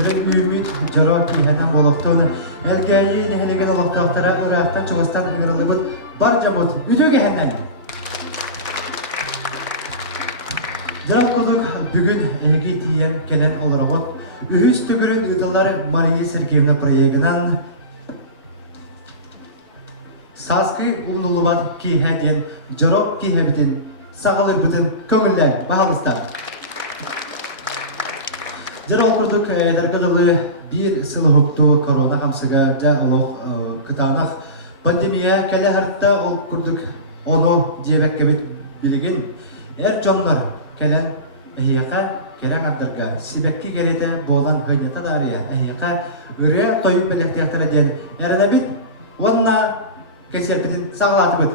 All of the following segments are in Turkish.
Yürek ümit, jarot kihenen boloktuğunu, elgeyi nehelegen oloktuğaktara ıraqtan çıgıstan ıgırılıbıt, barca bot, üdü gehenden. Jarot kuduk bugün egi tiyen kelen olarak ühüs tügürün ıdıllar Mariya Sergeyevna proyeğinden Saaskı ulnulubat kиэhэ diyen jarot kиэhэ bitin sağılır bütün köngüller bahalıstar. Jarot kurduk dargadalı bir sılı huktu korona hamsıga ja oluq kıtanaq pandemiya kele hartta ol kurduk onu diyebek kebit biligin jonlar kelen ehiyaka kerek adırga sibekki gerede boğulan hınyata darıya ehiyaka ırıya toyup belektiyaktara diyen erene bit onna keserpitin sağlatı bit.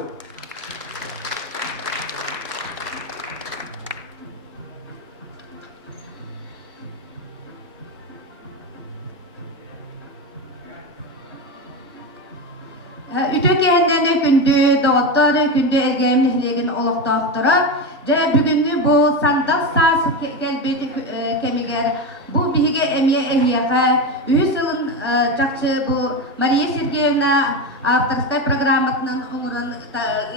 Ütü kendine gündü doğutları, gündü ergemliğin oluqtağıtları. Ve bugünkü bu sandal Saaskı gelbedi kemiger. Bu bihige emiye ehiyaka. Üyüsülün çakçı bu Mariya Sergeyevna авторская программатынан оңыран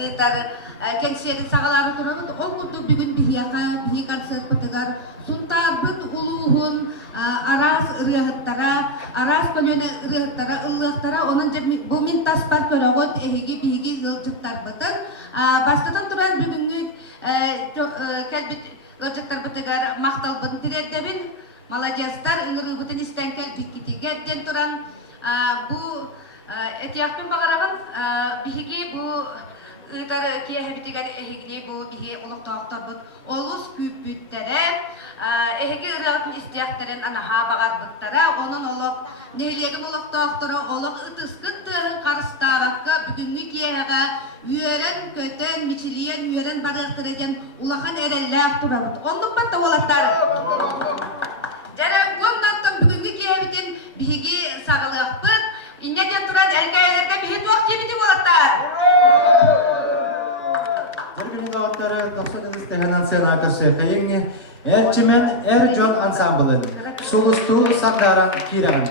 ытар кеңседі сағалары тұрабыд. Ол күрді бүгін бихияқа, бихи концерт бұтығар. Сунтарбын улуғын арас ырығыттара, арас көлөне ырығыттара, ылығыттара. Onun bu min таспар көріғыт әйгі бихиги ғылжықтар бұтыр. Бастыдан тұран бүгінгі кәлбет ғылжықтар бұтығар мақталбын тіреддебін. Молодецтар ыңыры бұтын істен кәлбет кетеге. Әттен тұран бұл Этияппен бағарабын биһиги бу ытар киэhэ битигер эхигли бу биһи олоқтоқтар бут олус күппүттере эхиги ыратын истияқтарын анаха бағарбыттара онун олоқ нелегин олоқтоқтары олоқ ытыскыттыһын қарыстабакка бүгүнгү киэhäга үйөрен көтөн мичилиен үйөрен барыктырыген улахан эреллээх турабыт ондук батта олаттар жана оннаттан бүгүнгү киэhäбитин биһиги сагалыакпыт İnneden turan erkeğlerde bir hidvok gibi olattır. Erginin dağıtları 90 tehanan sen arkası kayıngi Erçimen Erjon ansambılın Sulustu Sakdaran Kiran.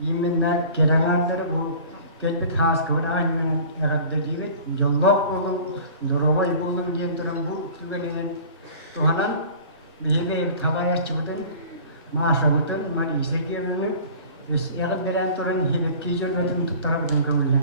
Yeminler gelenlerleri bu gelbet Saaskı'nın aynen eğerdediği yollar olun, durovay olun diyen durum bu tübenin tuhanan bihibe tabaya çıbıdın, maaşa bıdın, marisa gelinin eğerderen turun hibet kicir bedin tutarabıdın kavullen.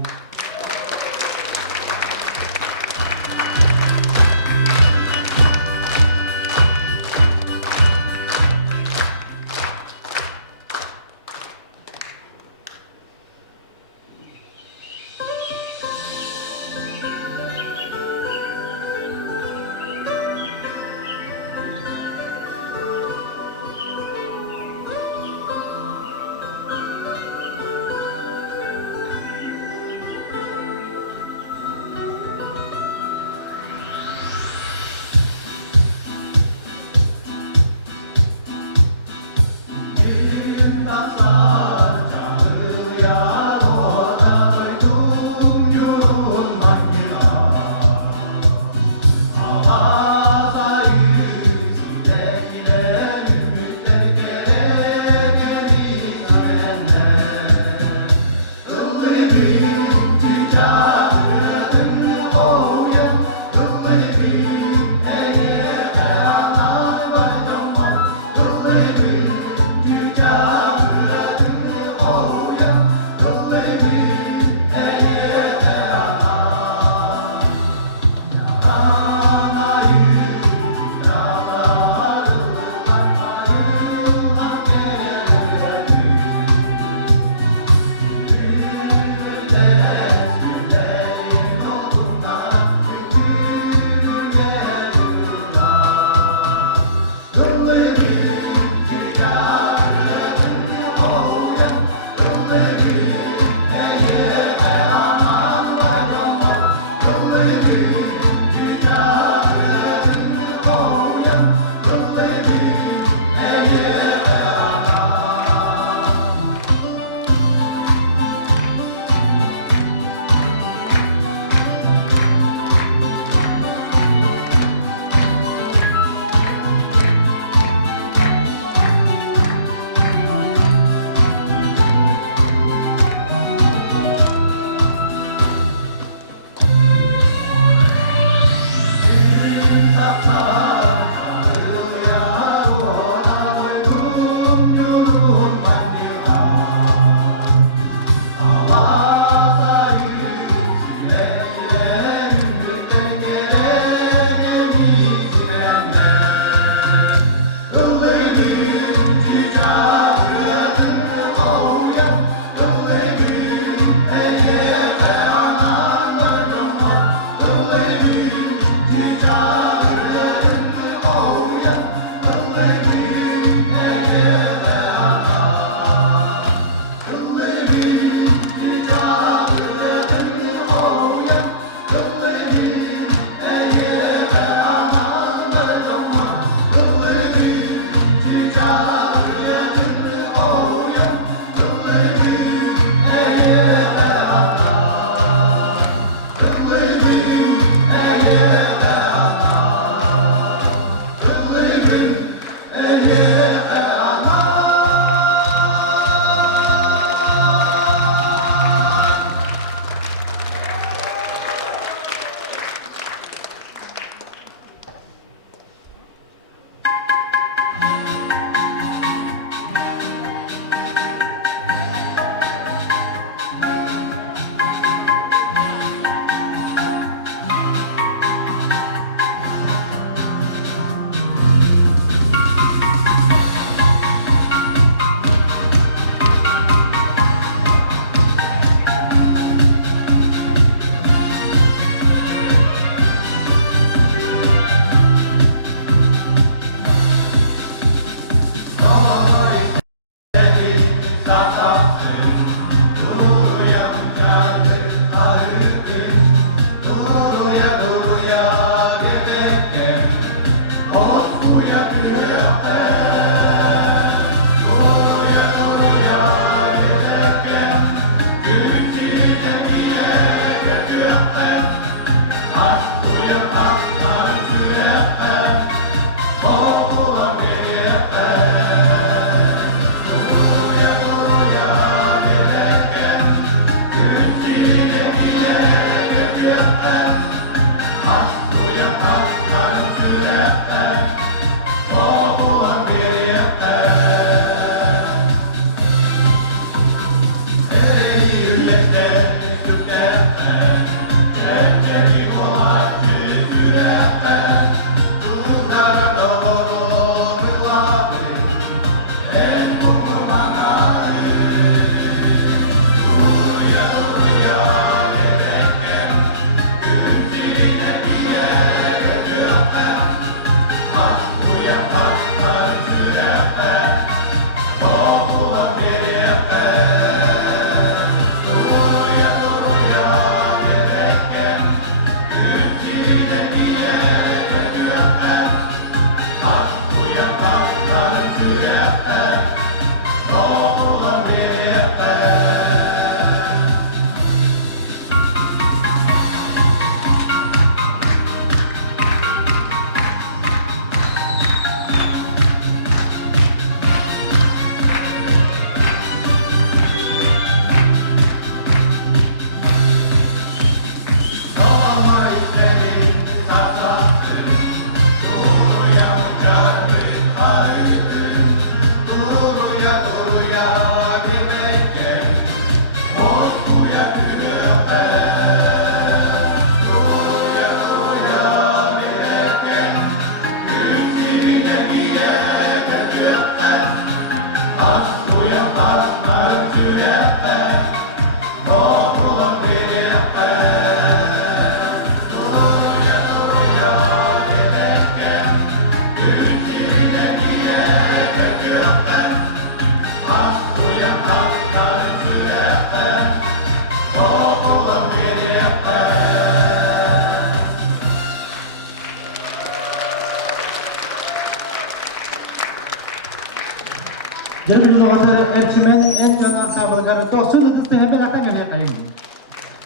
Jadi logatara erçimen en can ansambılgar tosun ıdıstı hemen atan geliyor kayın.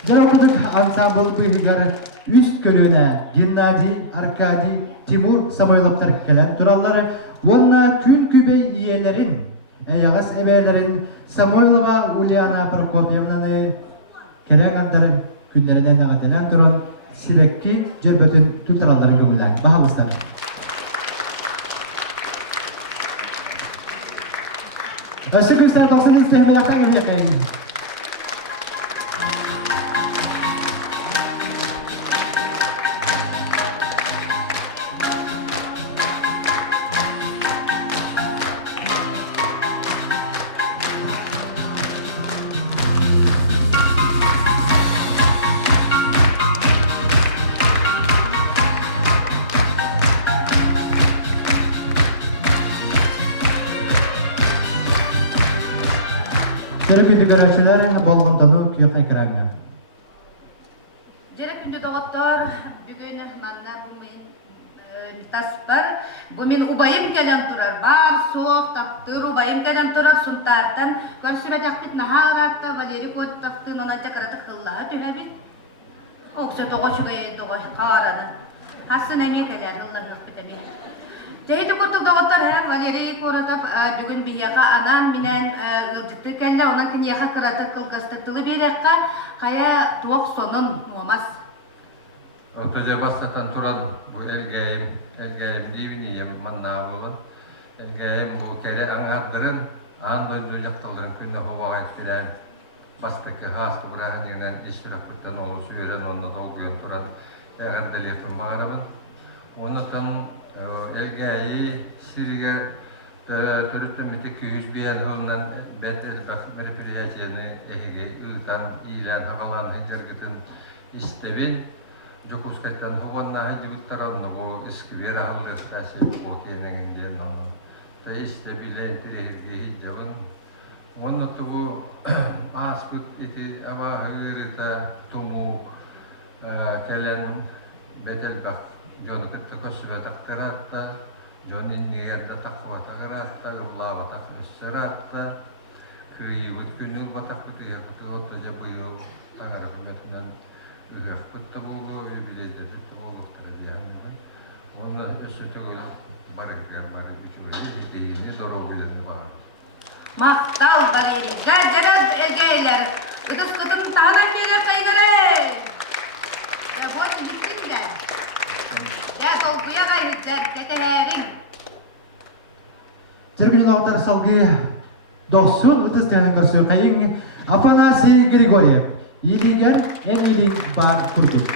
Jadi okuduk ansambıl bıyıgar üst kölüne Gennadi, Arkadi, Timur Samoylovlar gelen duralları onunla kün kübey iyelerin Yağız ebelerin Samoylova Uliana Prokofyevna'nı Kereganların günlerinden nağatilen duran Sibekki Cerbötün tutaralları gömülen. Bahavuzlar. Aşık Üstad 90 istihme yaktan geliyor kayın. Jadi pintu garajlar bolong tanuk yok ekrannya. Jerek күндө доғыттар бүгін манна бұмын таспар, бұмын убайым кәлем тұрар, бар соқ таптыр убайым кәлем тұрар, сұнтартан, көрсіме тақпит нахаратта, Валерий код таптын, онан чакараты қыллаға түйәбит. Оқсы тоғы шүгай тоғы қараны. Хасын әме кәлер, ұллар нақпит әме. Тәйді күрттік доғыттар әм, Валерий коратап бүгін бияға анан менен ғылдықты кәлі, онан кінеға қыраты қылғастыртылы берекқа, қая туық сонын muamaz. Ötede basatan turan bu elgeyim deyibini manna bulun. Elgeyim bu kere anadırın, andın yaktalırın künne hova etkilen. Bastaki Saaskı bırakın yenen iştirak bütten olur, süyeren onunla dolguyon turan eğerdeliyetin mağarabın. Onutun elgeyi Sirige törüttüm bitik 200 biyen hılından bet elbak meripiriyaciyeni ehege ıltan, ilan, hakalan, hıncargıtın istebin. Jokuskaitan huwanna hajibutaran no iskivera halles kasi ko keneng indian no. Ta istabilen tirehge hijabun. Wonno tu askut iti ava hagirita tumu kelen betel bak jono kitta kosba taktarata jonin niyadda takwa takarata Allah wa takserata kuyut kunul batakut ya kutu jabuyo tangara kumetunan Ügaf kuttabuğu bilece tuttabuğu tradiyanı. Onda üstütüğü barıklar barık üçüğü yediğini doğru bileni var. Maqtal Valeri, gargarad elgeyler, ıdıs kıtın tahana kere kaygıre. Ya bu arada gittin de. Ya dolguya gayretler, teteherin. Jadi logatara salgı 90 ıdıstığının görsü kayın Afanasi Grigoriev. İligen en iyiliğin bar kurduk.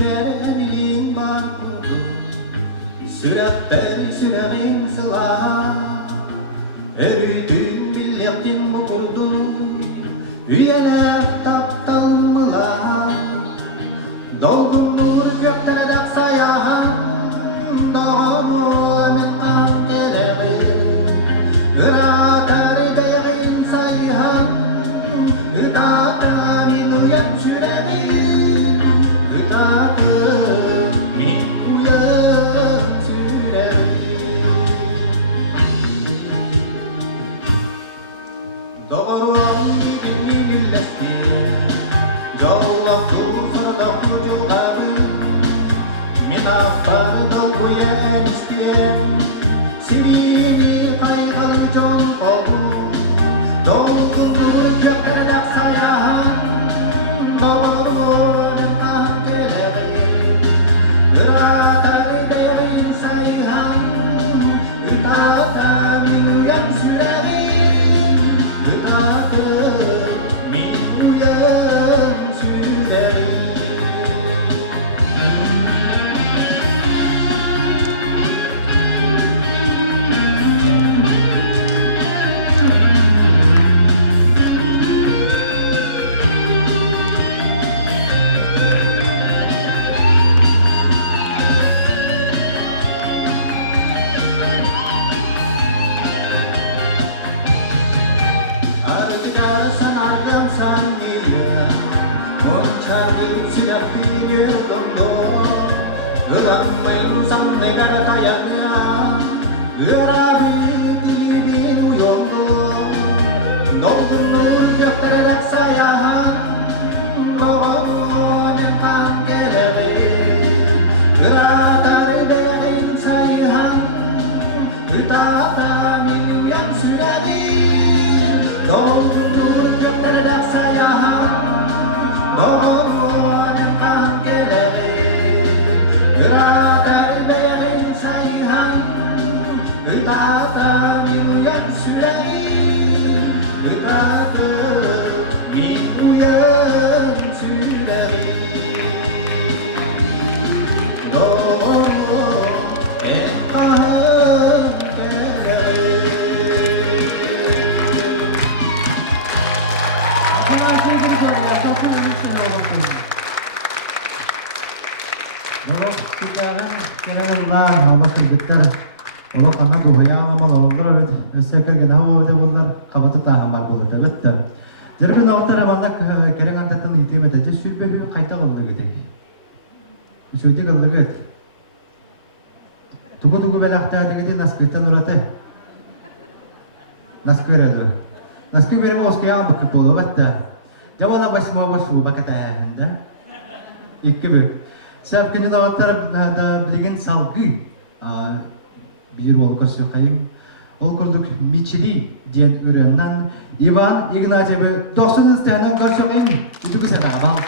Berenliğin bar kurdu Sürekler süremin sıla Örütün milletin bu kurdu Üyeler taptalmıla Dolgun nur göklere daksayan Doğru emin kan keleği Irakar beyin sayhan Itata minuyen süremin Ütatı min uyan süremin Doğruan gidin güllesti Jollah tursada kucukabı Minafar dolguyen isteyen Sirini kaygılı con kolu Dolgundur göklerde aksayan Doğruan Irakar beyin sayhan Ütata min uyan süremin Ütata min uyan süremin 지나친 여름도 그감을 산내가 다양한 으라비 딜비 우용도 녹은 물벽 따라 사야한 너는 함께래 으라다를 대인 사이한 으따따 밀양 수라기 녹은 물벽 따라 사야한 너는 함께래 으라다를 대인 사이한 으따따 밀양 수라기 으따따 밀양 수라기 너 엠마한 깨래 Akılan sevgili görüyor, sokun üstüne olmaktadır. Nolo kitaran kerenler hava kırgıtlar. Ola kana duhaya ama olur evet. Öseker gene hava da bunlar kabatı tahan var bulur evet de. Jerbe nokta mandak keren antatın itimet ece sülbe bir kayta oldu gidek. Şöyle kaldı git. Tugu belakta degede naskıtan urate. Naskırdı. Naskı verme oskaya bakıp bolu batta. Javana başı bakata handa. İki bir. Sebab kini nokta da bilgin salgı. Bir ol kursu kayım. Ol kurduk miçili diyen üründen Ivan Ignatyevi 90 tane kursu kayım. Itu bisa tak abang.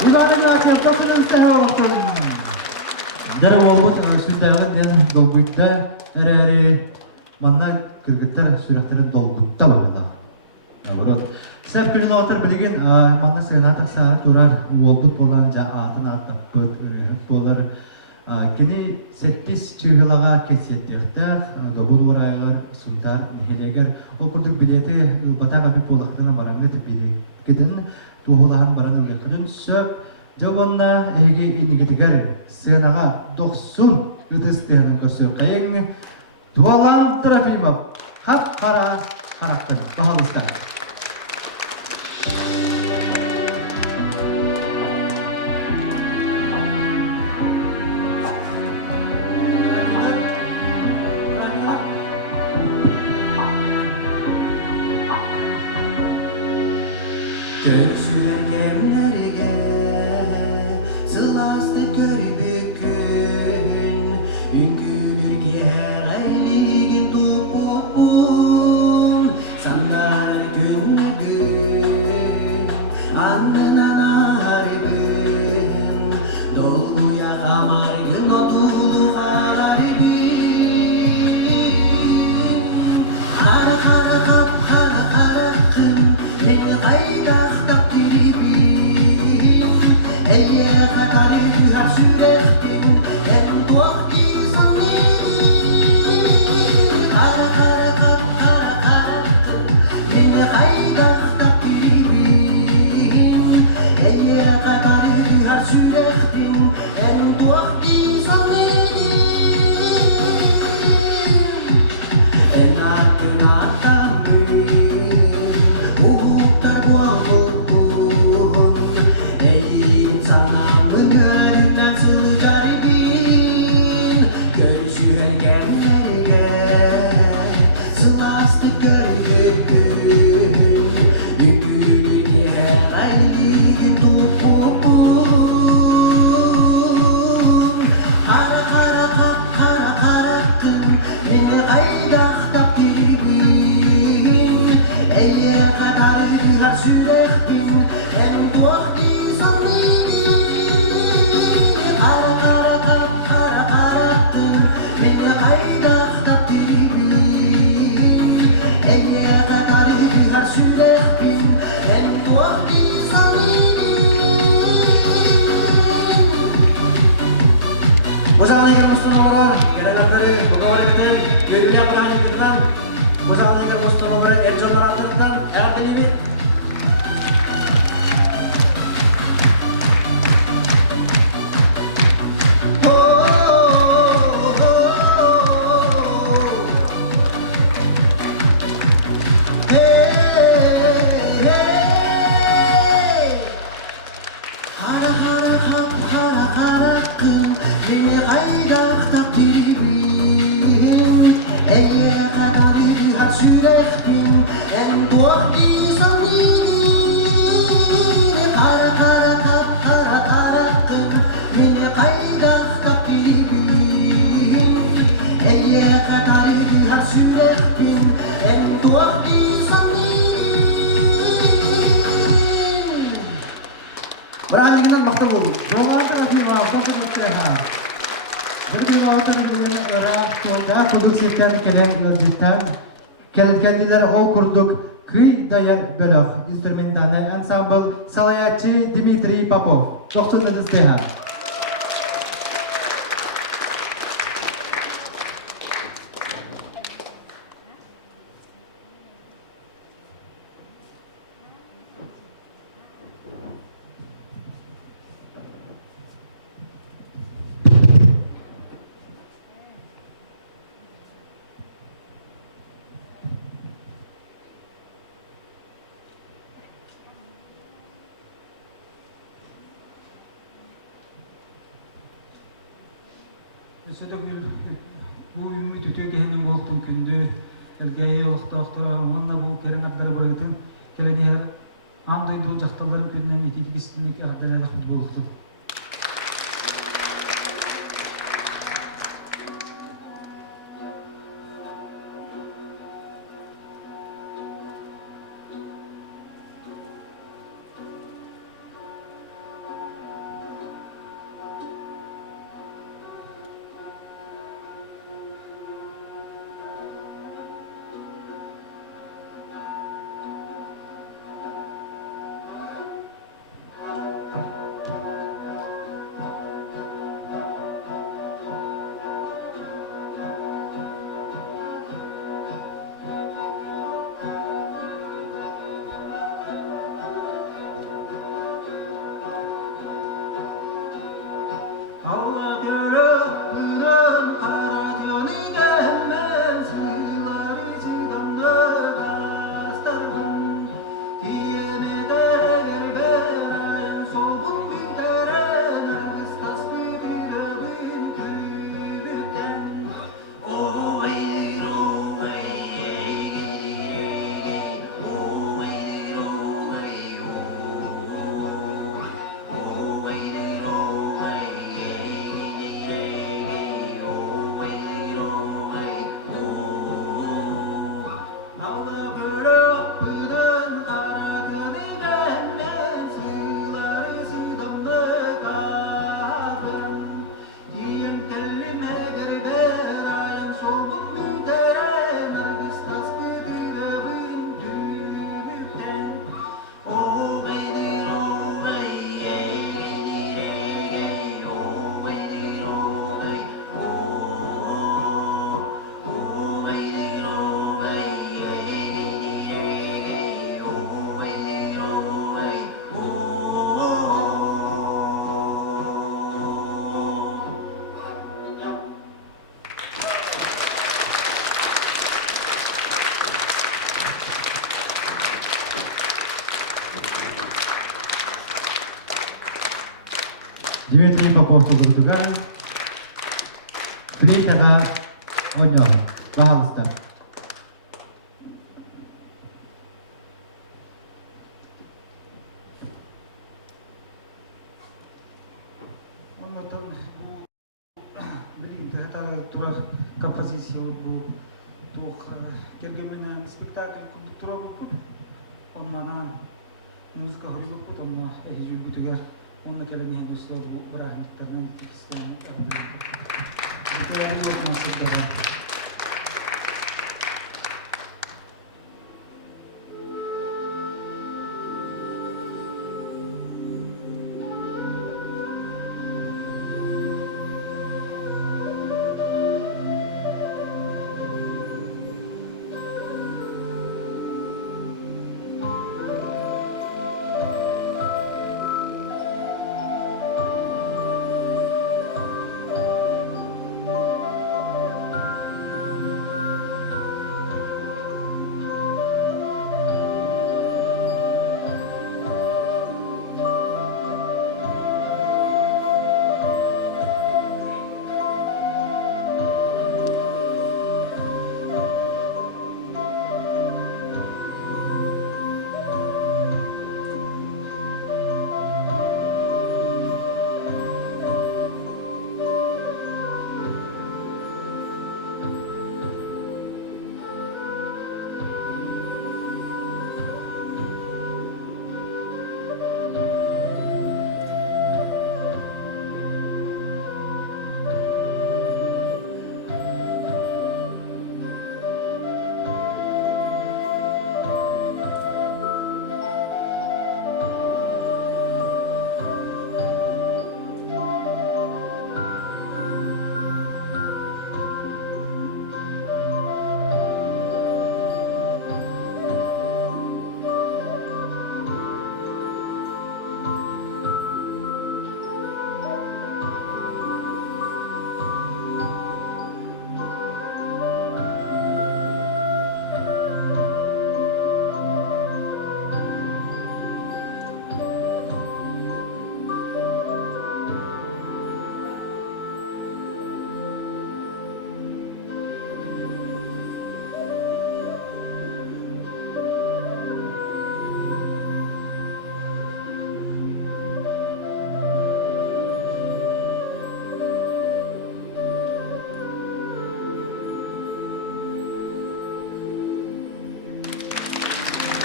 Иван Игнатьев, тоқсының сәхі оқтың. Дәрі олғыт сүндәғын ден долгуйтта әрі манна кіргіттер сүрәқтерін долгутта бағында. Наоборот. Сәп күлін отыр білген манна сығынатық сағыр тұрар олғыт болан жа атын аттаппыт үрігіп болар. Кені сәттес чығылаға кесеттіқтақ, добыл орайғыр, сұнтар, нехелегер. Ол күрдік білеті ұлбатаға біп олықтығына бараңғы тіппелі туһулаһан баран үлэхкүнүн сөп жауанна эге инигитигер сыанаға 90 ытыстыһынын көрсөккайың Туалан Трофимов хап-хара характын баһалыста. Göğsülegemlerge sılastı körbükün Ünkülürge gayligin topupun Sandar günnügün Annınan harbin Dolguya kamar gün odulu haribin Kara kara kap kara kara kın Beni kaydaktak diribin Eye kadar düher sürektin En tuak izanin Kara kara kap kara kara kın Beni kaydaktak diribin Eye kadar düher sürektin En tuak izanin En atın atamın Uhuktar buahulun Eğin sana müngerden sılı garibin Göğsü ergenlerge Sılastık görgün Yükülü diğer ayligin topupun Kara kara kap kara kara kın Beni kaydaktap diribin Eye kadar düher sürektin En tuak izanin Kara kara kap kara kara kın Beni kaydaktap diribin Eye kadar düher sürektin En tuak izanin Musaqqaligir Mustafa Gelenekleri Bugavara Ketel Yürüyle Kur'an Yıkıtılan Musaqqaligir Mustafa Ercanlar Atırıktan Ertelibi Hara hara kap hara hara kın Beni kaydaktak diribin Eye kadar düher sürektin En tuak izanin Kara kara kap kara kara kın Beni kaydaktak diribin Eye kadar düher sürektin En tuak izanin Beraniginden makta buldu. Иван Трофимов, тоқсының сәхі. Бір уақытын білген ұрақ толда құдық сеттен келен өрдіктен келеткенділер ол күрдік күй даяр бөліқ инструментаны ансамбл салаятчы Дмитрий Попов. Тоқсының сәхі. Сөйтіп бұл үміт өте кәйінен болықтың күнді әлгәйе олықтақтыра оңанна бұл керен аттары бұрайтын келегер андайды ол жақталарын күннен ететігістінен кәрден әліқ болықты. Дмитрий Попов турдуга флейтага ойноо баалыста. Ondan bu bilin de turar kompozisyon bu tuğ gergemine spektakl kurduktura bu ondan müzik hoy bu ama ehjül bütüger onun kelime henüz bu rahmetlerden ikisinden bu da yok nasıl da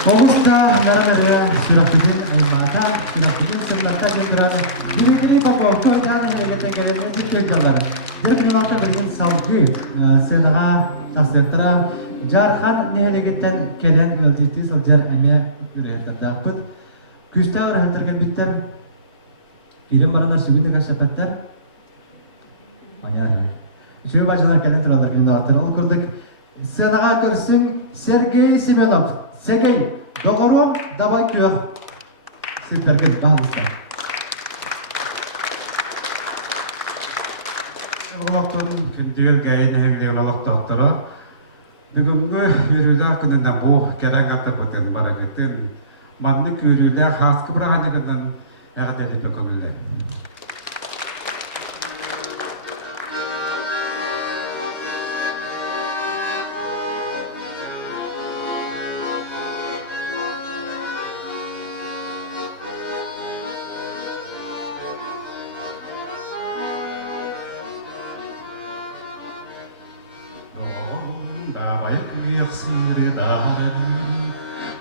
Augusta Naramera Surapidin Aymata Surapidin Sebelaka Jenderal Diri Papua Kau jangan hanya tinggal di Jalan. Jadi penonton berjin Saaskı sedaga tasdira Jarhan nihlegetten kelen LDT soldier emya ürehter dapat küste ürehterken bitter film barınar sübünde kaşapetter Manyar. Şu bacalar kelen tıralır günde atır ol kurduk. Sedaga görsün Sergey Semenov. Sergey, doğru давай көр. Сіздерге бағылыста. Олақтың күндігіл ғайын әңгілі олақтақтыры. Бүгінгі үйрілі күнінде бұл кәрәң аттып өтен бара кеттен. Манны көрілі Сааскы бұраған егіндің әғадәлі көңілі.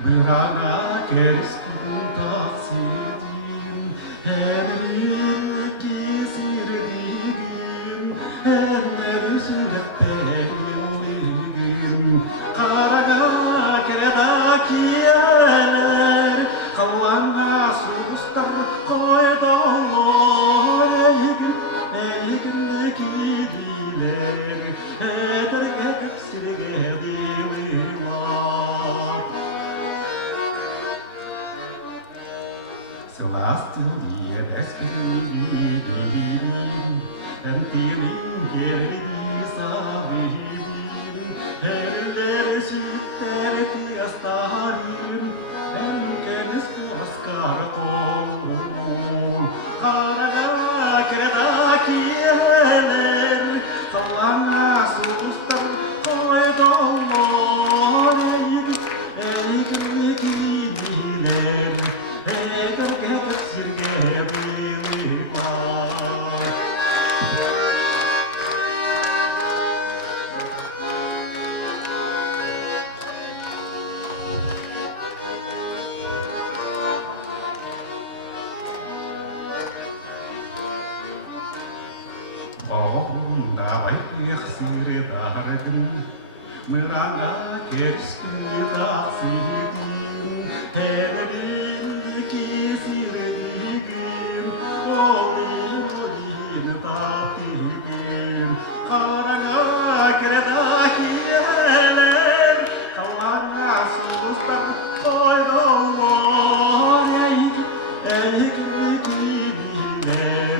Mürana kerskun tasidin Herin kisirdigin Enler sürekteyin Karaga kereda kiyeler Kavana sustar koydallar Eygin kidiler Ederge köksirge Last year, Bağımda bayık siri dargın, mıranga kerski taksirgin, telebindeki sirgin, olin tapirgin, karana keredaki yeler, kavana sustar koydollar, ey kirlikiler,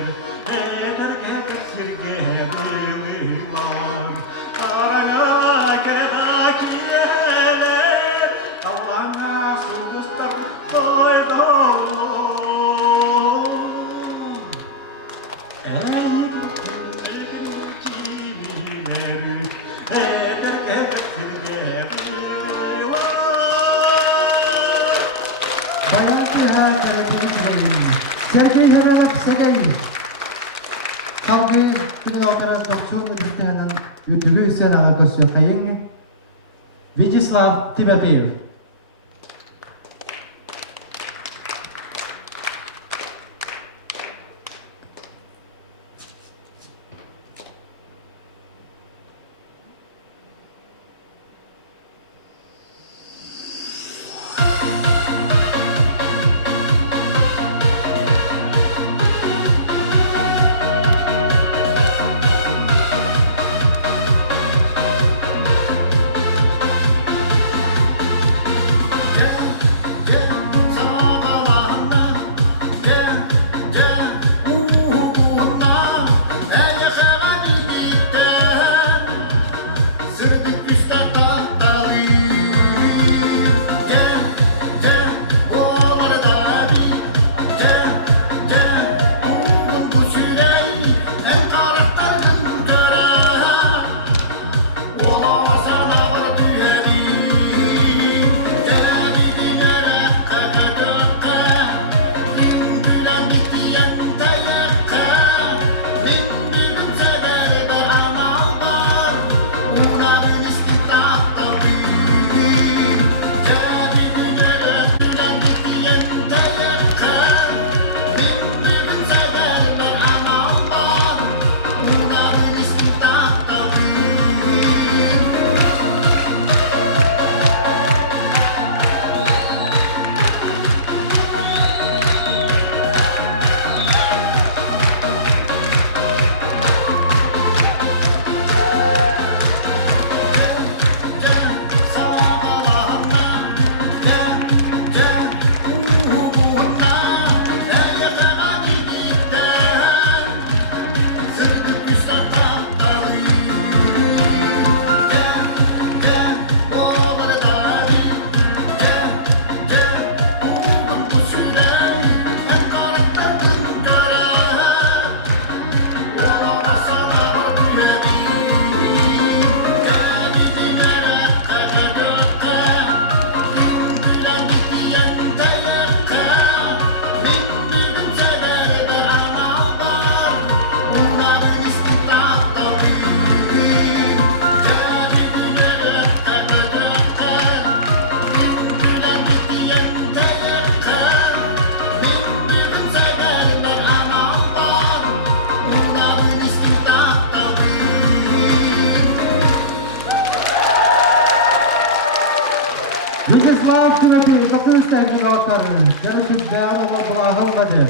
Bayan kиэhэ киэhэ Сергей Херелеп Сегей Калгы Тигин опера Докчун Диктэхэнэн Юдүгү Үсен Ага Көсү Кайын Вячеслав Тимофеев. Вячеслав Тимофеев, какой степень автор? Görüşüp beyanı bırakılmadı.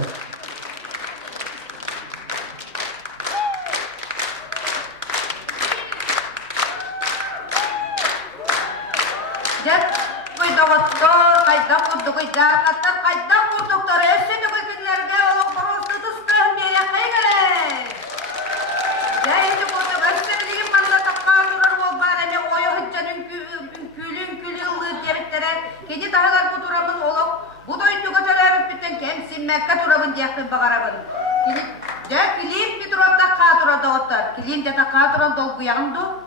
Kayda kurdukları esini gündürlerge olup borusu tüstüğün diye yakayıgıre. Yayını kurduk östemliğin banda takkan durur bol barene oyu hıccanın külün ıllığı diyebittere kedi dağlar bu duramın olup bu doyuncu götelerin bütün kemsin mekka durabın diyektin bağarabın. Kilim bir durapta kadurada otar. Kilim de kaduran dolgu yağındu.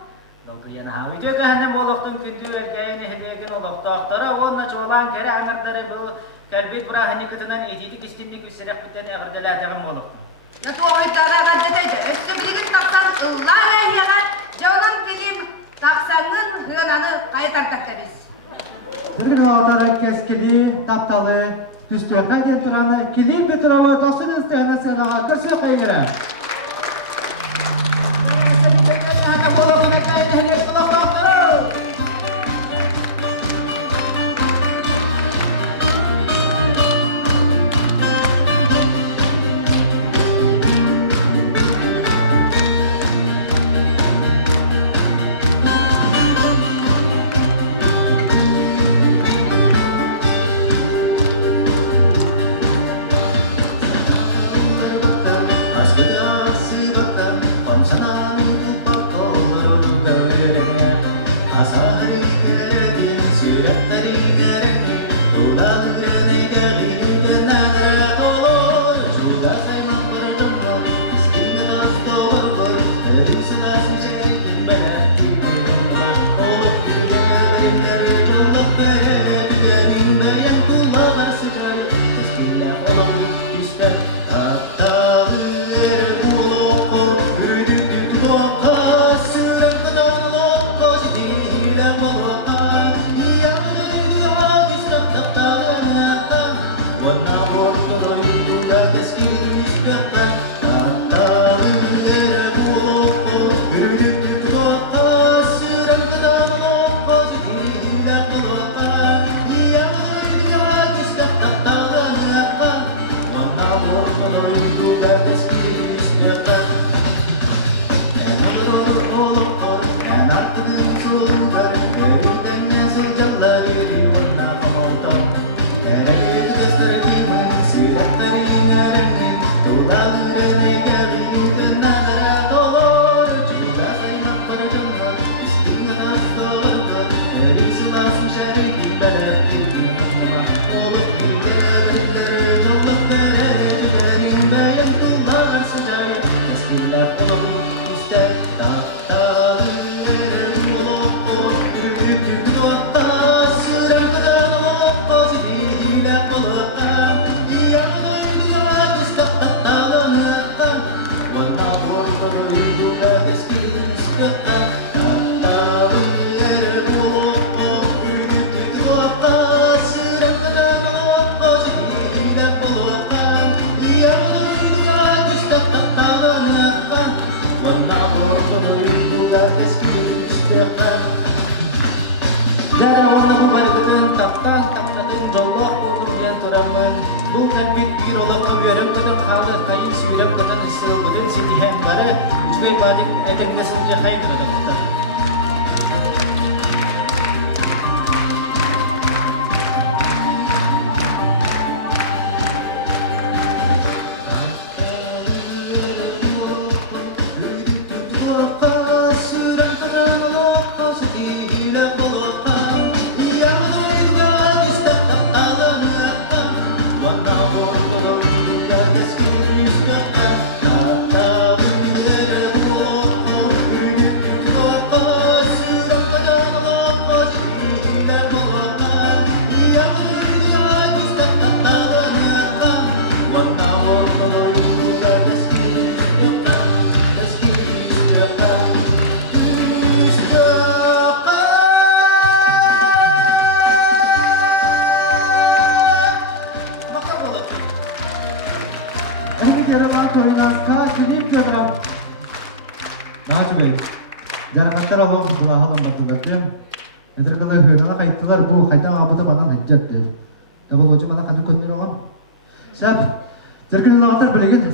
Yana havi de gahannem olaqtın kündü ergeyini hedegen olaqtı aqtara onna çoğlan kere anırtları bu kalbet burahani kıtınan edidik istinlik üsirek biten eğirdelatağım olaqtı. Yatu oytara gaddeteydi. Östemliğin taksan ıllar ehiyalar jaunan kilim taksanın hıyananı kayıtartakta biz. Bir gün otarak keskili, taptalı, tüstüğe kayden turanı, kilim bir travı dostun isteyene sınağa kırsı kayıra.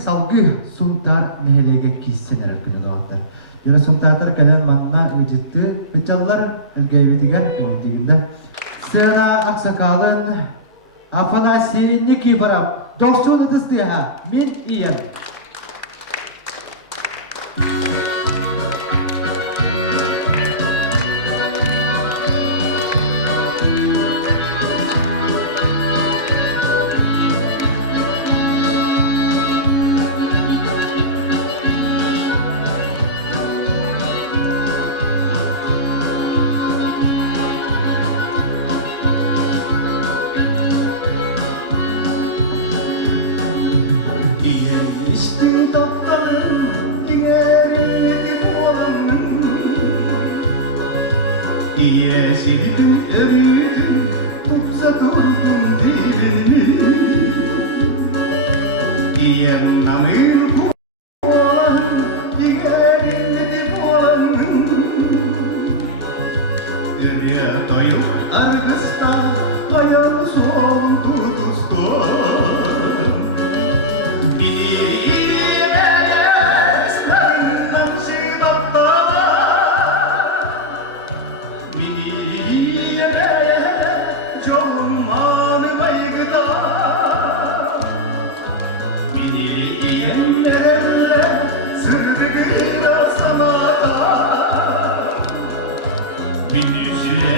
Сааскы сунтар мехелеге киссенер күнүлөгөттөр. Жана сунтатар калан манна үжүттү, печаллар элгейбетигер дегенде. Сена аксакалын Афанасий Никифоров, доксуны дыстыга, мен ием. Yeşildim eridim, tutsa durdum dilini. Diyem namın kualan, diğerini bualanın. Dürya doyup argısta, ayağını solun tutusta. Min yüzüne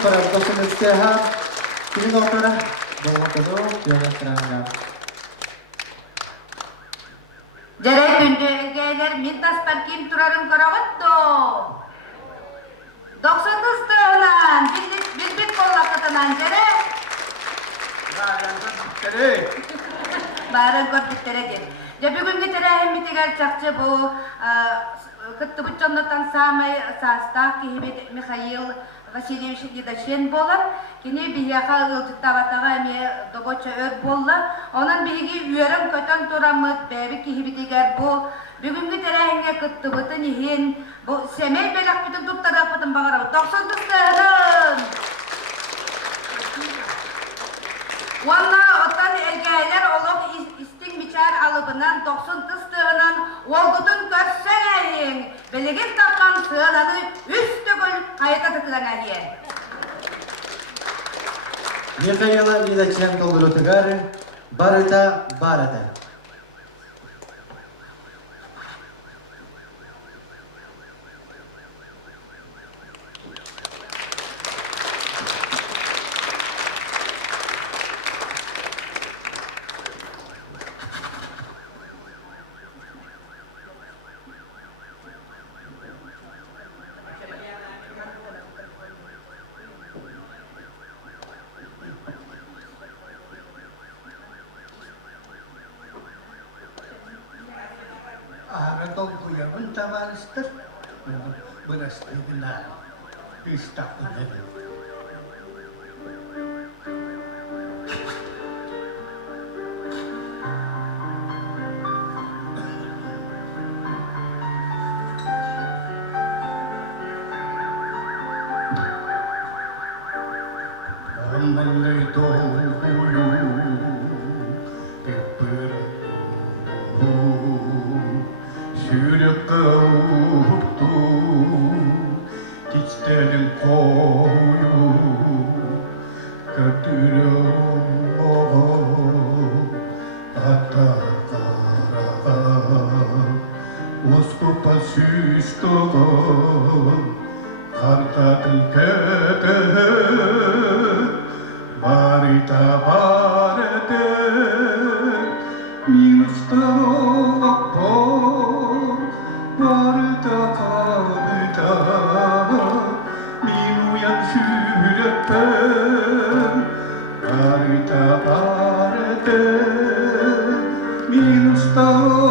Para todos ustedes, Kini doktora, bawa kodo, biar terangkan. Jere gündü elgeyler mintas parkim turarım karavatto. 90 tığınan, bildik kollakıtınan jere. Barın kod bittere diye. Ya bugün gitere hem bitiger çakçı bu kıttı bu çomnatan samay Saaskı hibet Mikhail Vasilyevich Yedashen bolar. Kini bihiyaka ıltıktavatağa eme dogoça ör bolla. Onun bihigi üyerim kötön turamıt bebi ki hibetiger bu. Bugün gitere henge kıttı bıtın ihin. Bu semey belak bitin tuttarak bıtın bağırı. 90 tığınan. Valla otan elgeyler olup istin biçer alıbından 90 tığınan olgutun körseleyin. Beligin tapkan sığınanı üstü gül hayata tıkılana diye. Mikhaila Yedashen doldurutugar, barıta barata. Aratong kuya bunta master. Beras na pista na. Amalay toyo Sürükavuktu Geçlerin koyu Götürüm Atakara Uskupa süstoga Kartakın kete Barita barete Minustaro Barıta kabıta Minuyan sürepen Barıta barete Minustaro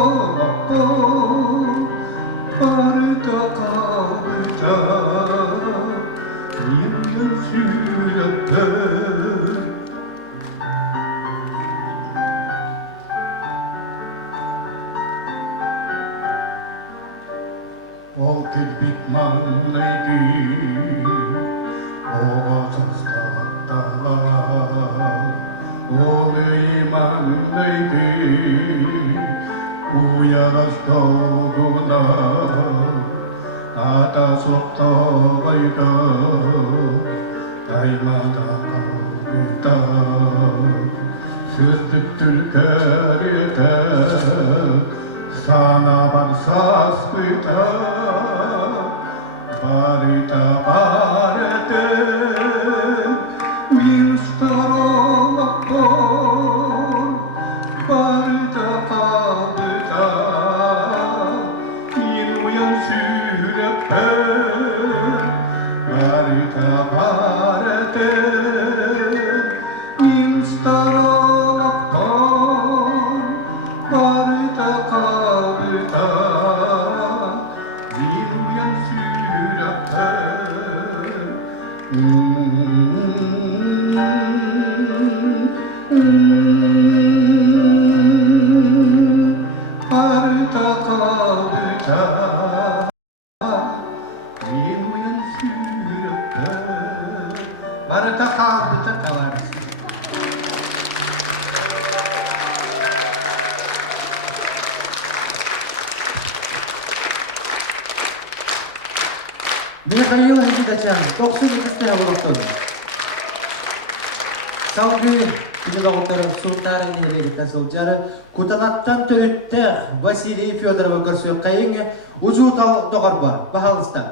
Barıta kabıta Minuyan sürepen Ol kilbik manlaydı Oğazıstalar Ol imanlaydı Uyarız doğuna Ata sokta bayda Daymada kavita Sürdük Türkiye'de Sana var Saaskı'da Barita barete Minustarolakko Barita kabıta Inuyan sürepe Barita barete Minustarolakko Barita kabıta Inuyan sürepe Barita kabıta Inuyan sürepe Barita kabıta kavarız. Mikhail Yedashen 92 tane vuruldu. Salgı kini doktora sultan ini tasılcarı kutanattan tötte Vasiliy Fyodorov görsöp kayın ucu doğar var. Bahalıstan.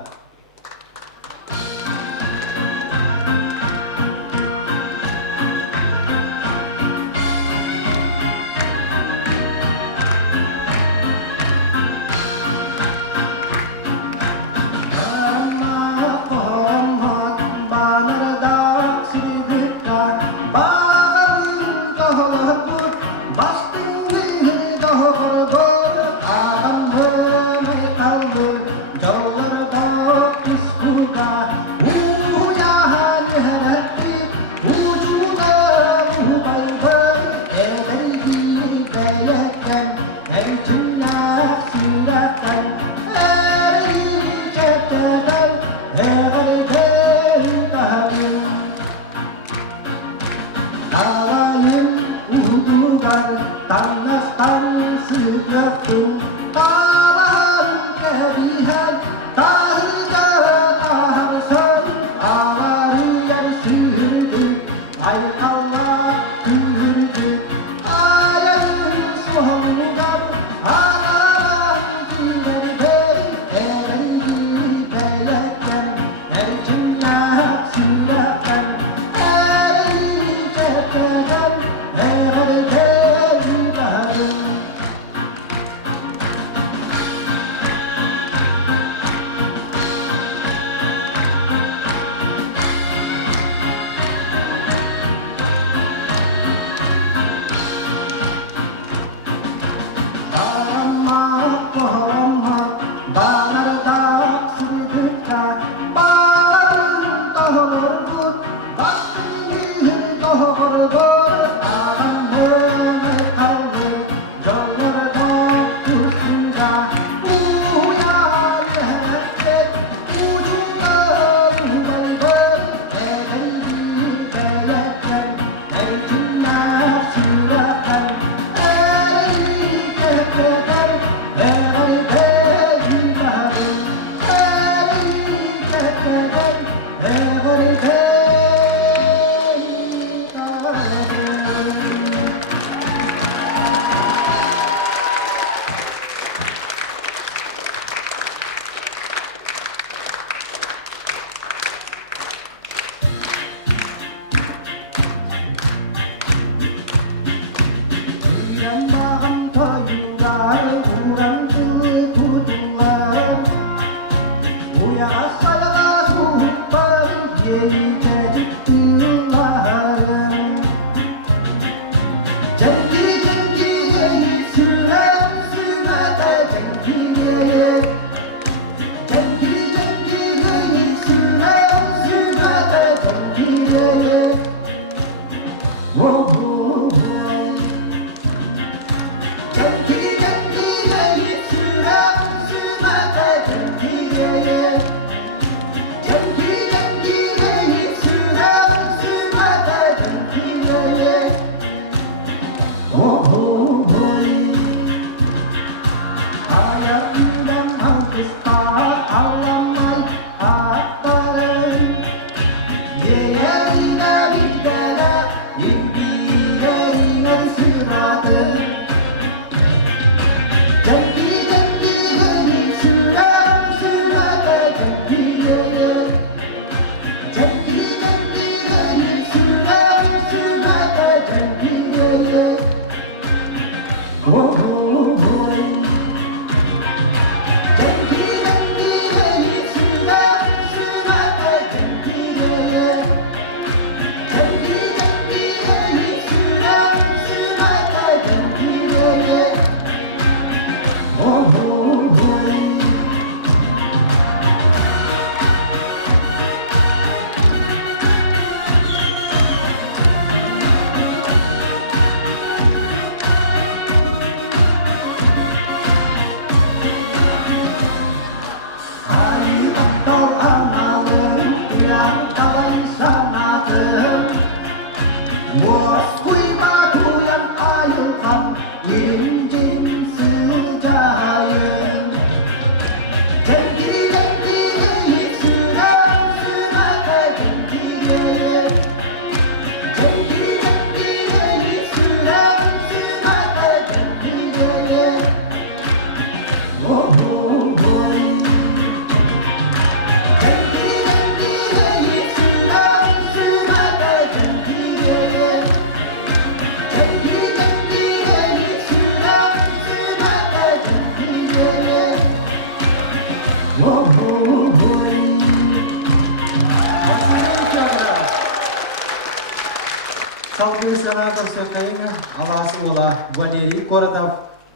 Salgı sanatör sökayın alası ola Valeri Koratav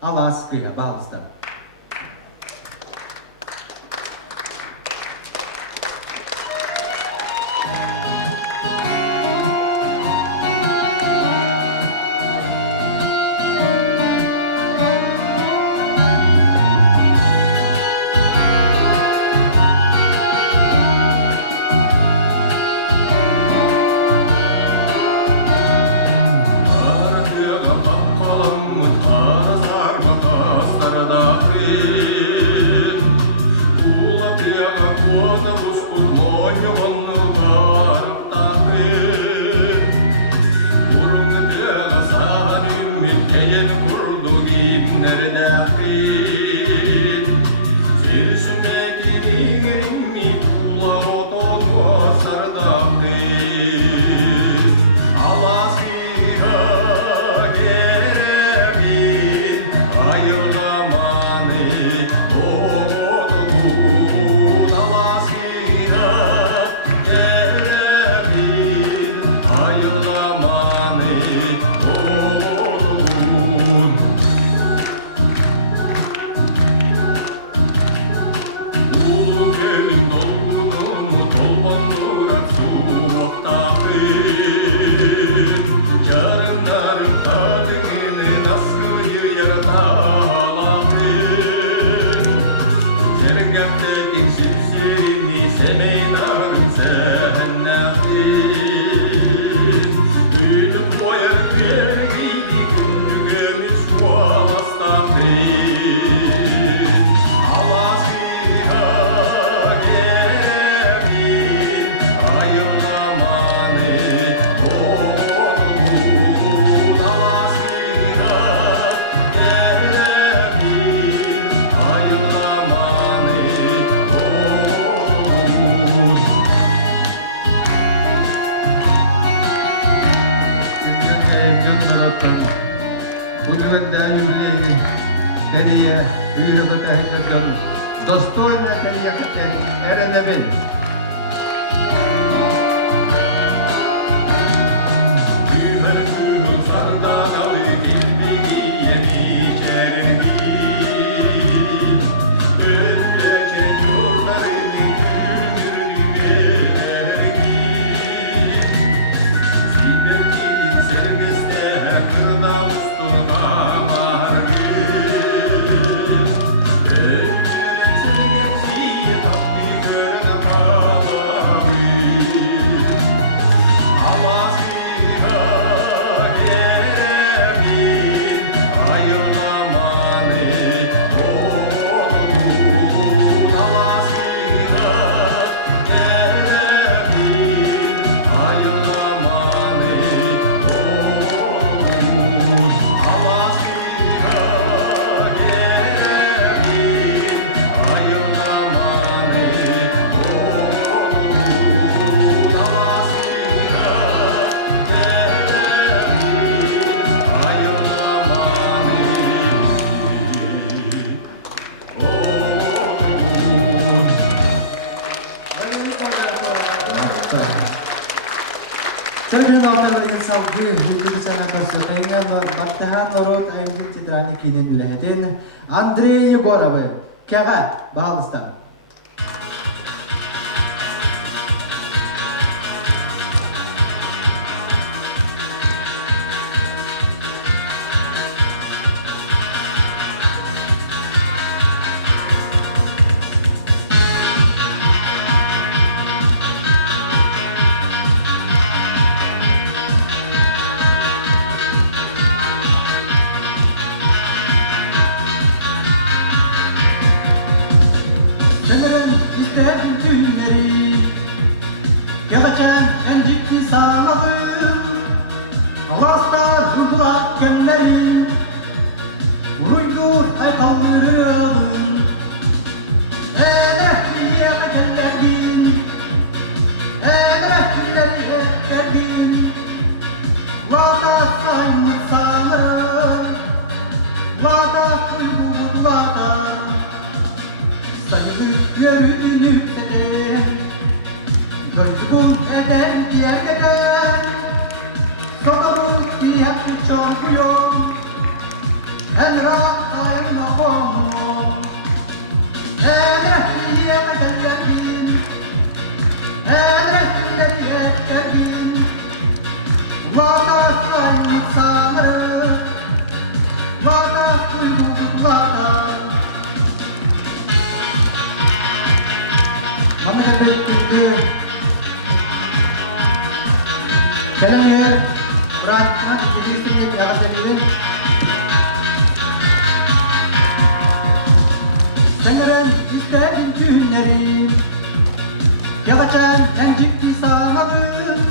Alaskı'ya bağlıstan. Достойна приехать Эреневин. Terbiyan ortalarının salgı hükümü sanatör sökayın Baktahan Norot ayımlık titrani kinin ülehetin Andrei Yegorov'ı kиэhэ bağlıstan. Sınırın istedim tümleri Geçen en ciddi sağladım Alastar ruhlar kendileri Uruydur ay kaldırırdım Edefliye mekelerdin Edeflileri verdin Vata saymış sanırım Vata uygun vata Sayılıp yürüdünüp eden Doygun eden diğer gelen Sokalı ki çarpıyorum en rahatlayım nakomum en rahmiye kaderlerin en rahmiye kaderlerin Vata sayın sanırım Vata duygularda Bana da bektirdi Selamlar Bırakma ikili isimlik yağızlarıydı Senlerin istediğin günlerim Yağaçan encikti sağladım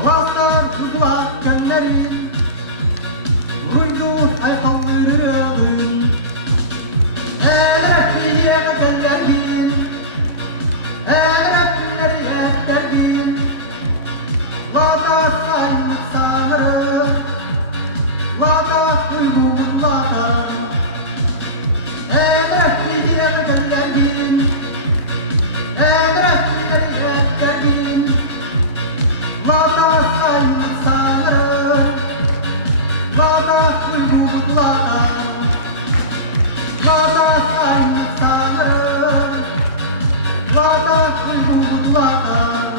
Alaslar kurdular gönlerin Ruydu aykallarım El rahmiye kaderlerin El rahmiye kaderlerin Vata sayın sanırım Vata duygularda El rahmiye kaderlerin El rahmiye kaderlerin Vata sayın sanırım Vata duygularda Vata sayın sanırım Vata duygularda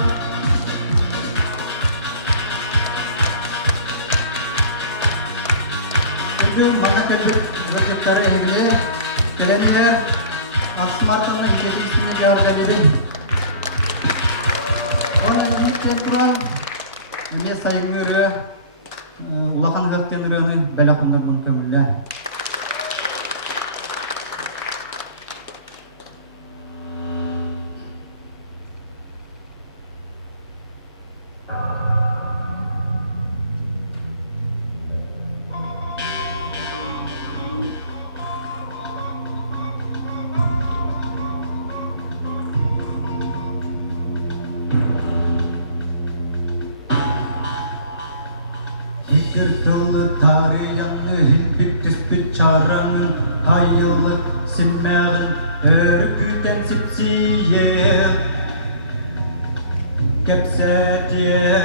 Bugün mana kelbek rakipleri ehli Keleniyer Asmartan'la ikili ismini cevap Ona ilk kuran Emye sayımları Ulakan hıhtenirini belakunlar mümkünler. Kırkıllı tariyanlı hilbit tüspüt çaranın Ayılık simmeğin örgüden sipsiye Kepsetiye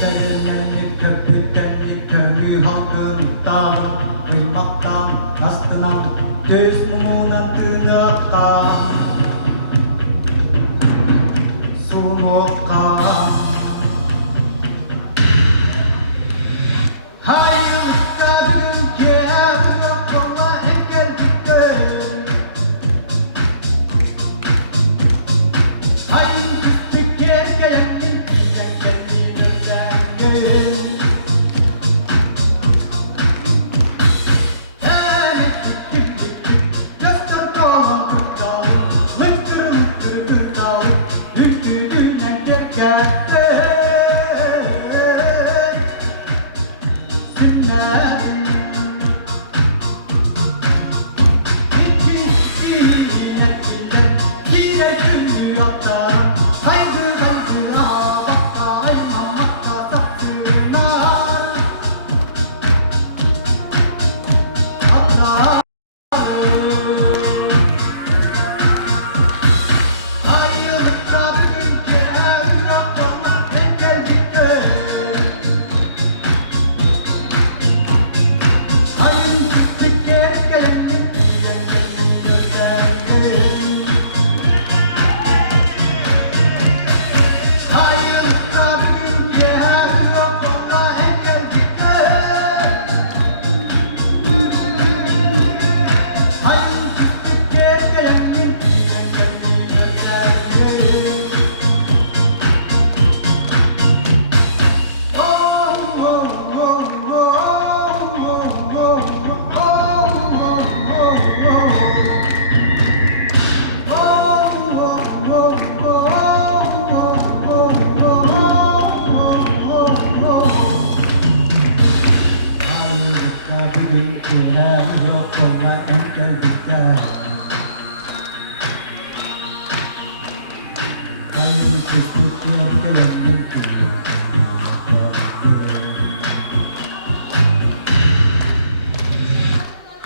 Sermenlik köpütenlik körü halkın dağın Kıymaktan astından düz mumunan tınıktan Sunukkan Hayırlıkta bir ülke Yokkalla engel bitti Hayın küstük gergeyenlik Bizden kendini özlenir Emeklik kimliklik Göster kalan kırkdağın Lıktır lıktır kırkdağın Ülküdüğünden gerçekten Sinmedim İkisiyle Girer günlü atlarım Haydi haydi bakka ayma makka sapsına Atlarım Hayırlıkta bir ülke Yokkalla engel bitti Hayın küstük gergeyenlik Bizden kendini özlenir Hayırlıkta bir ülke Yokkalla engel bitti Hayın küstük gergeyenlik Bizden kendini özlenir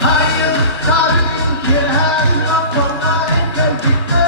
Hayır, çağırın ki her yokkalla engel bitti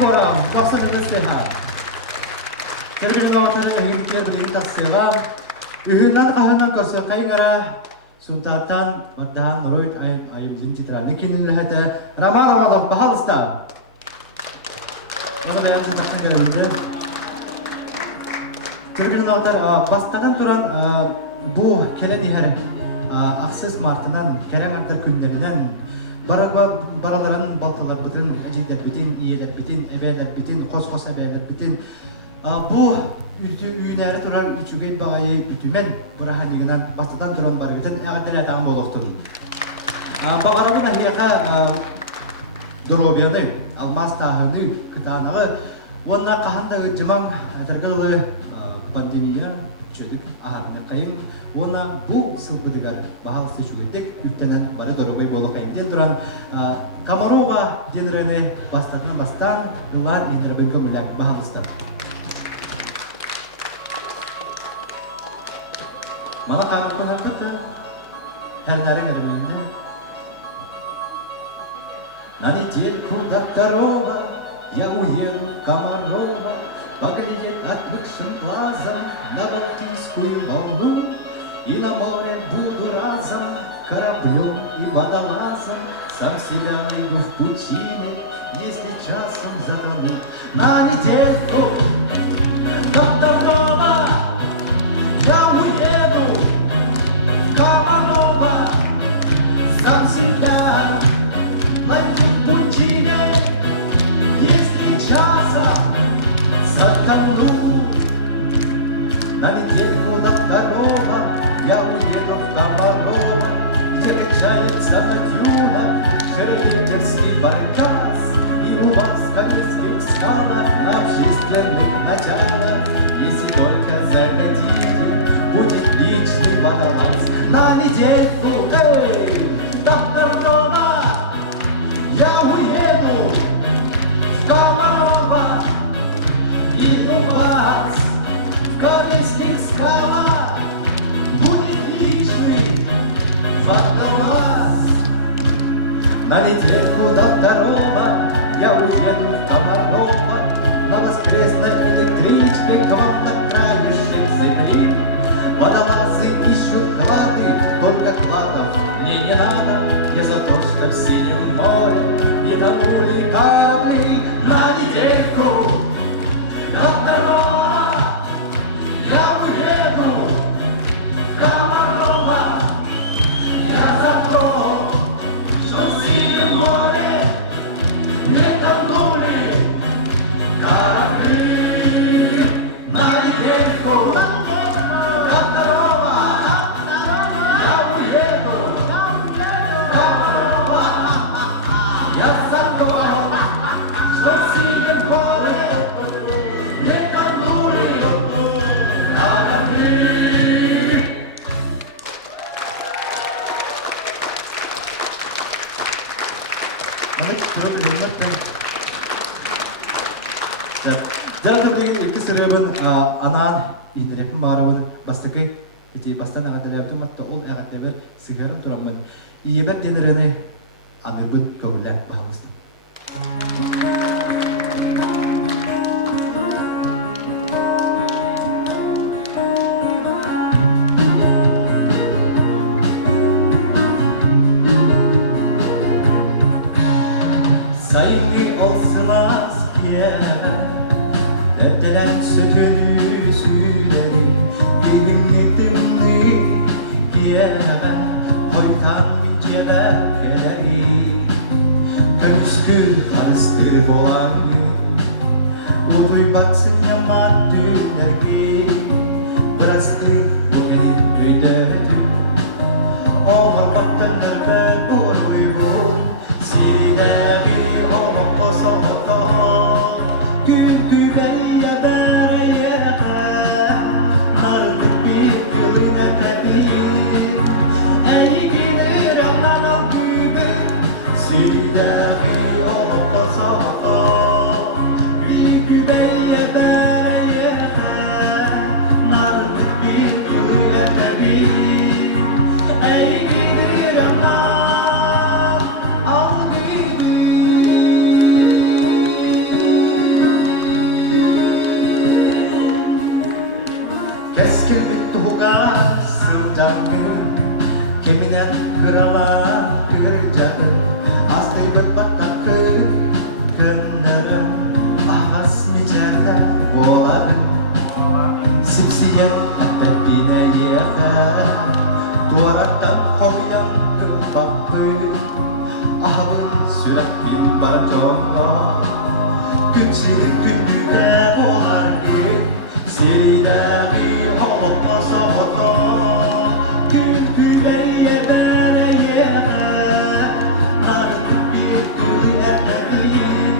Корам, 90 стеха. Тербилин аватары эгинкер билин таксыга. Үһүннан кахынан көрсө кайгара сунтаттан маддахан норойт айым жинтитра. Никинилхете Роман Романов Бахалыста. Оны баян жинтактан келебилди. Тербилин аватар бастадан туран бу келен ихер аксыз мартынан керең аттар күннеринен бараларын балталар бутын, әжидер битин, иелер битин, әбәлер битин, қос-қос әбәлер битин. Бу үйнәрі турар үчүгей бағайы үтімен бұраханигынан бастадан туран бар битин, әғаттелі атағын болуқтын. Бағарабын әхияқа доробияны, алмаз тағыны, кытанағы, онна қаханда үтжіман әтіргілі пандемия чөдік ағарыны қайын. Она бу сылбыдыгар бахалсы шүгеттек үттенен бары дорогой болу қайынден тұран Комарова денірені бастан ұлар енербін көміляк бахалыстан. Мана қағырқын ақыты әрнәрін әрмейінде Налететь куда корова, я уеду в Комарова, поглядеть отвыкшим глазом на Балтийскую волну. И на море буду разом кораблем и водолазом, сам себя найду в пучине, если часом затону. На недельку до второго я уеду в Комарова, сам себя найду в пучине, если часом затону. На недельку до второго я уеду в Комарова, где качается на дюнах шерегетский баркас, и у вас в Каменских скалах на общественных началах, если только захотите, будет личный водолаз. На недельку, до второго я уеду в Комарова, и у вас в Каменских скалах будет личный водолаз. На недельку до второго я уеду в Комарова, на воскресной электричке к вам на краешек земли. Водолазы ищут клады, только кладов мне не надо. Я за то, что в синем море не тонули корабли. На недельку до второго я уеду в Комарова, я за то, что в синем море не тонули корабли. На недельку до второго я уеду в Комарова, я за то, что в синем море не тонули корабли. Jangan terlalu itu serban anan ini marun bastakai itu bastan agak terlalu itu mat tool agak terlalu sekarang turaman iya bet dia terlalu anirbun kaulah bahasa. Sayni olsunaz ya, dertlen sütünü süleri, dinletimni ya, koytan cebe geleri, dönüştü karıştır bolan, uduy baksın yaman dünergi, bıraktı bu gelin öydetü, omar baktan nerbe uygun. Siridevi omok osomotoho Külkü beyye bereyeke Nardık bir gülüne tebin Ey gidir amdan al gübü Siridevi omok osomotoho Külkü beyye bereyeke Nardık bir gülüne tebin Ey gidir amdan sılcakın Keminen kıralan kırcakın Astıybıt batakın Kınlarım ahas nicerde boğaların Sipsiyen etbine yeğe Duvarattan koyan kılbaktı Ahbın sürat bin barconla Küçük kündüde boğar ki Siridagi olmasa oto Gün kübeye bereye Nardık bir kılı erteğim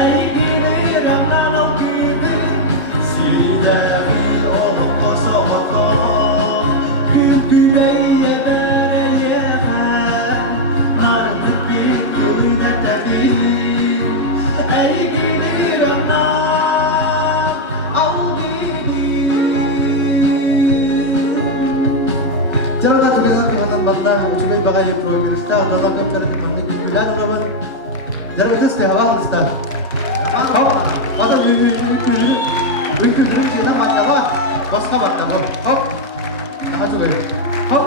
Ey gibi ramlan o gibi Siridagi olmasa oto Gün kübeye bereye Nardık bir kılı erteğim Ey gibi ramlan Jangan tuh dengan banda juga bagai progresista atau lagam dari mana kita lawan. Jangan itu setiap awal kita. Ada itu kita macam apa? Bos kabar tak bos? Hop, apa juga? Hop,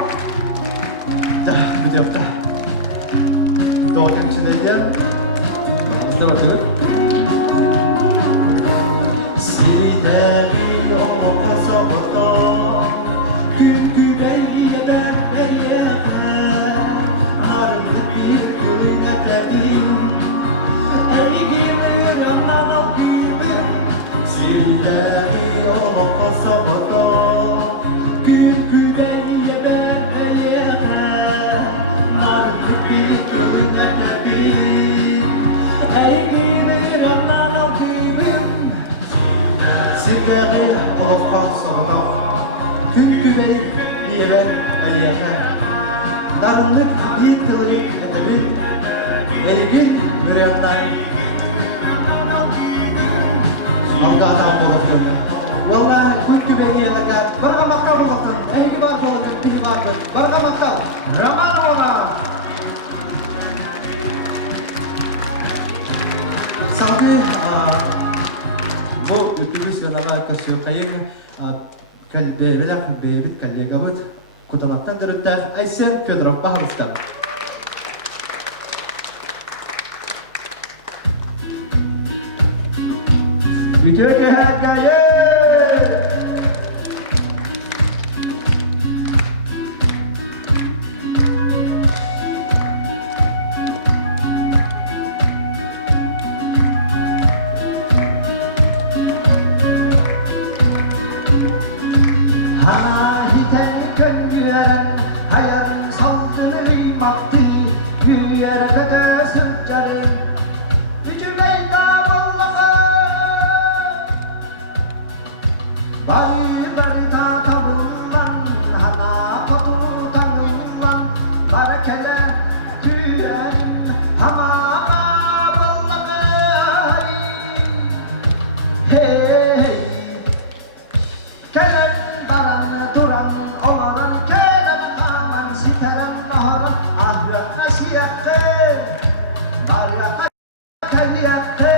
dah bijak dah. Dua yang sedemikian, sudah betul. Siridari omong soboto. Gün güveye bereye Arımlık bir köyün eteğim Ey gibi ramlan o gibi Siridari o soboto Gün güveye bereye Arımlık bir köyün eteğim Ey gibi ramlan o gibi Siridari o soboto Gün güvey diye ben eyyete Darınlık bir kılık edebin Elgin mürenler Alga atam bolakın Vallahi gün güvey yeleke Barga makta bolakın Ehli var bolakın, pili vardır Barga makta Raman ola Sağdı Bu ötürüs yanama kasıyor kayın Kalbevelak bebit kallegabut kutanaktan dörütter Aysen Fedorov Bahalıstан. Üteke hakaye Hana hiten köngüren hayal saldırı maktı Güyer kıdı sırcarı Ücü beyda bollağa Bari bari ta tavullan Hana kotu tanıllan Barakele tüyen hamama bollağa Hey Kelen baran duran olaran Kelen aman siteren naharan Ahra nasiyatte Barya kaliyatte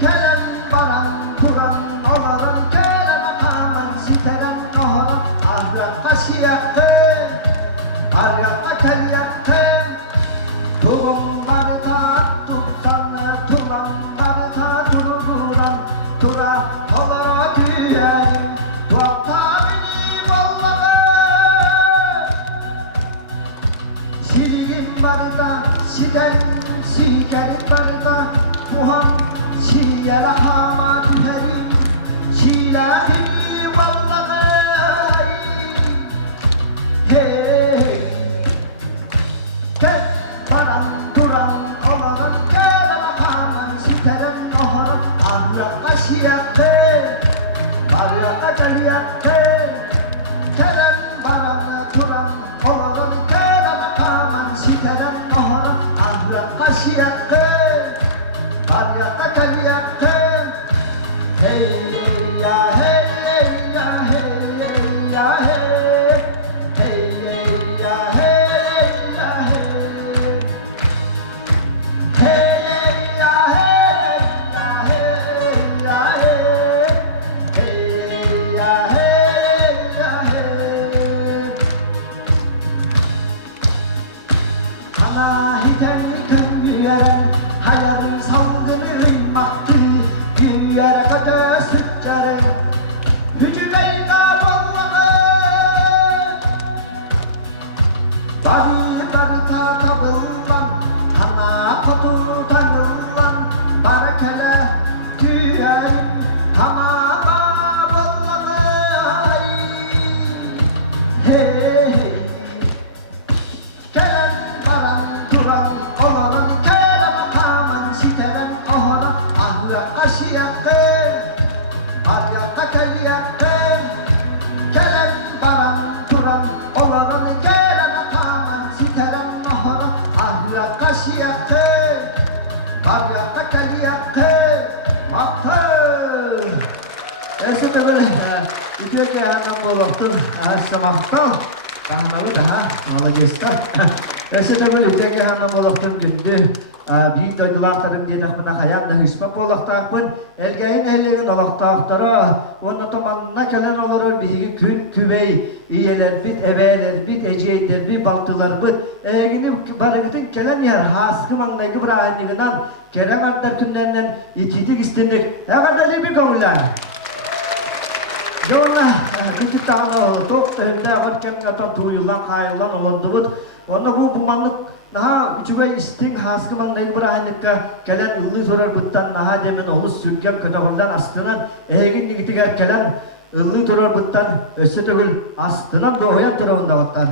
Kelen baran duran olaran Kelen aman siteren naharan Ahra nasiyatte Barya kaliyatte Tulum barita tutsan Tulam barita durduran Tura olara tüyerim Tuapta beni vallaha Siligim barita Siden sikerim barita Muham siyere hama tüherim Silahimi vallaha Hey Tek baran duran olaran Gelen akaman siteren oharan Ahra kasiyette Barya akaliyette Kelen baran duran olaran Gelen akaman siteren oharan Ahra kasiyette Barya akaliyette Hey ya hey ya hey ya hey Hey ya hey ya hey Hey ya hey ya hey ya hey Hey ya hey ya hey Bana hiten kömüren hayalın salgını ıymaktı bir yere kadar sıçarı hücümeyi kabulladı Bari tabıllan Hana kotu tanılan Barakele tüyerim Hana kabulladı Hey Gelen baran duran Oların gelen ataman Siteren oğlan Ahla kaşı yakın Aryaka kel yakın Gelen baran duran Oların gelen ataman Siteren oğlan Ahla kaşı yakın Aryaka kel yakın Mahtır Esete böyle İtiyor ki anam bolaktır Semaktal Tahnalı daha Malagesta Esete böyle İtiyor ki anam bolaktır gündü Büyük doydularlarım diye nakmına hayam da hüspa bolaktakpın Elgeyin elleğin olaktaktara Onun tomanına gelen olur bir gün küvey İyeler bit eveler bit eceyler bit baltılar bit Eğini barıgıtın gelen yer Haskı manlayı bırakınlığından Kerem adlar günlerinden itidik istendik Eğer bir konular Yoluna küçük tağını top tehimde Vatken gatan tuğyuldan kayıldan olandı bit Onda bu manlık Naha üçüge isting haskı manlayı bırakınlıkka Gelen ıllı sorar bıttan naha demin olus sürgem kötağından astınan Eğin nigitiger gelen ıllı sorar bıttan Össe tögül astınan doğuyan tarafında vattan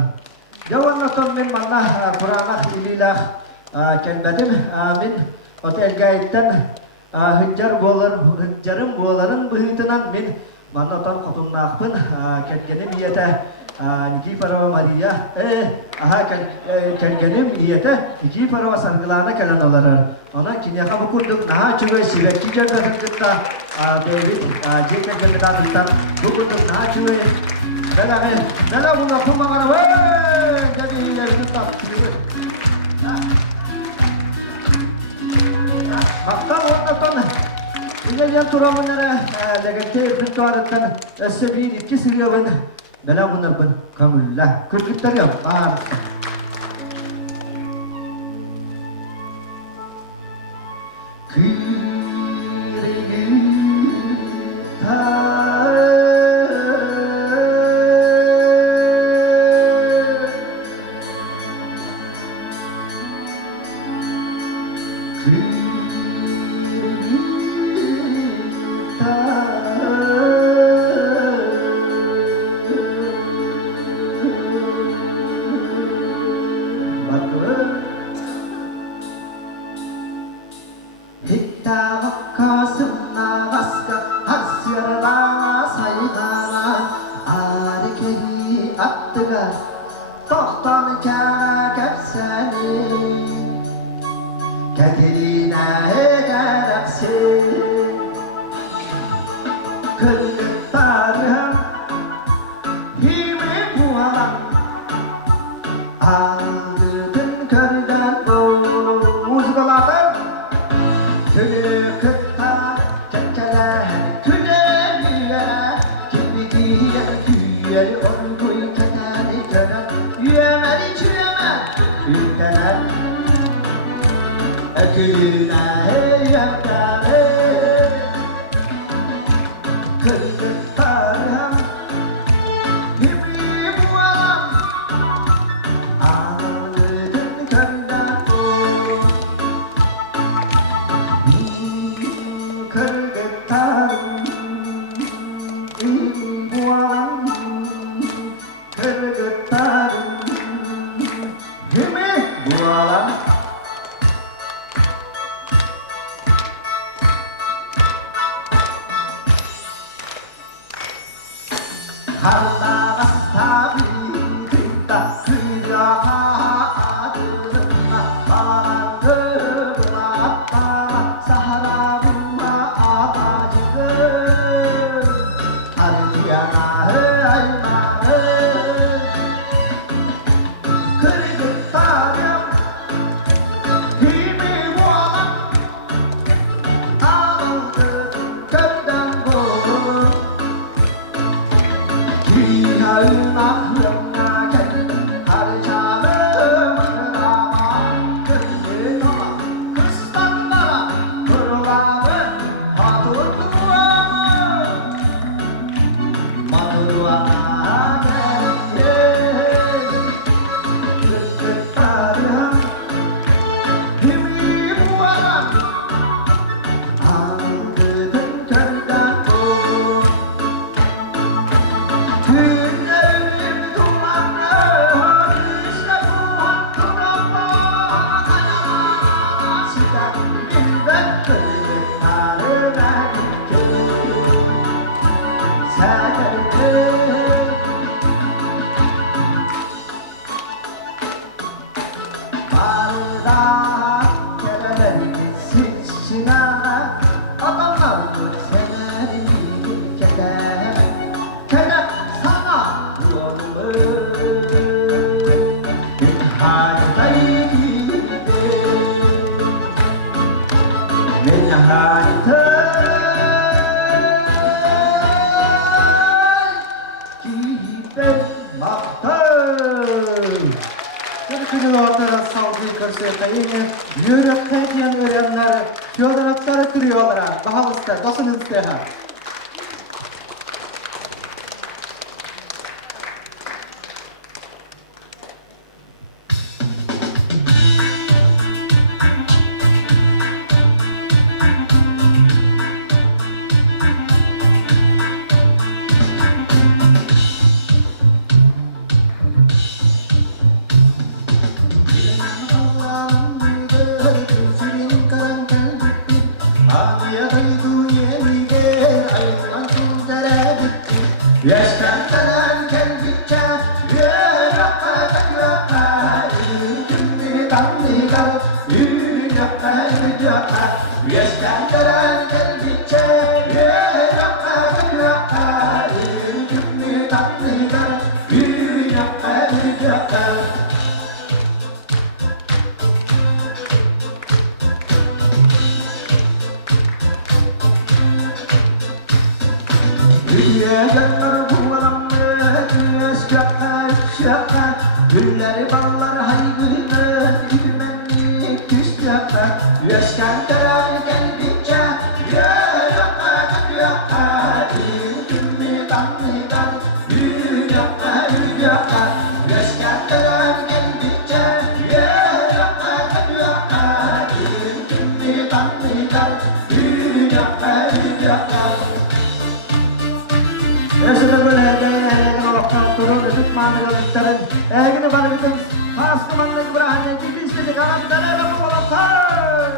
Yavanlatan min manna Kur'an'a ililah kelbedim amin Otel gayitten hıccarın boğaların bıhıtınan min Manatan kotunnaakpın kelgenim yete Niki para Maria kengenim niyete niki para sargılana kalan olalar. Ona kinyaka bukunduk naha çuve sivekki jaga sakta David jeka gendan bitan bukunduk naha çuve bela bunga pumangara we jadi ya kita Hatta ondan ini yang turamanlara legate bintuaratan sebi iki siriyawan Bela bunlar ben kamullah kırkıtlar ya bağır. da kerelen silsina adamlar seni keder keder sana yolum bir haritaydı bir haritaydı Türkünün ortada salgı kırsı kayını, yürüp kaydiyen öğrenler, yoldanakları kırıyorlar. Daha usta, dosun isteha. Yaşlandıran kendince yürüyaklar Yürüyaklar Yürüyaklar Yaşlandıran kendince yürüyaklar Yürüyaklar Yürüyecekler şaka Gülleri ballar haygırlar İlmenlik küsyaklar Yaşkandıran kendince Yürüyaklar Yürüyaklar Yürüyaklar Yaşkandıran kendince Yürüyaklar Yürüyaklar Yaşadır böyle eğlenin olaktan durur ve tutmanı yolukların Eğini bana bütün Saaskımanlık bırakın gibi istedik anahtarı ve olaktan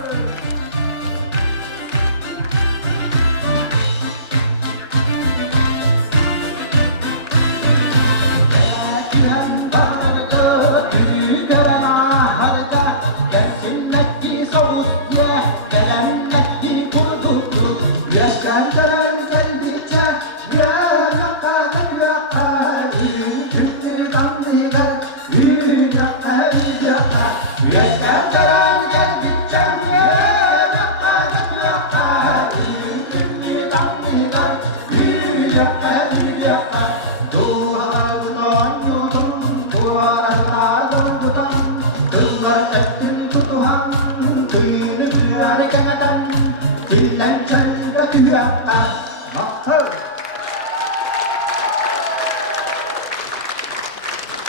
Belkihen vardı Tüyüren aharda Gelsinmekki soğuk ye Gelenmekki kurdudu Yaşkandıran geldikçe Yaşkandıran geldikçe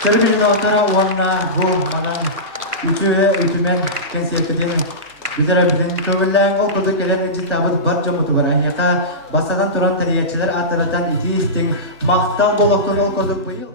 Terbiyeli ortara oğanna bu bana ütümen kensiyetinin Güzel bilin tövülen okudu gelen için tabut barca mutu var. Yaka basadan turan teriyatçılar atıratan iti istin maktal bolokun okudu bu yıl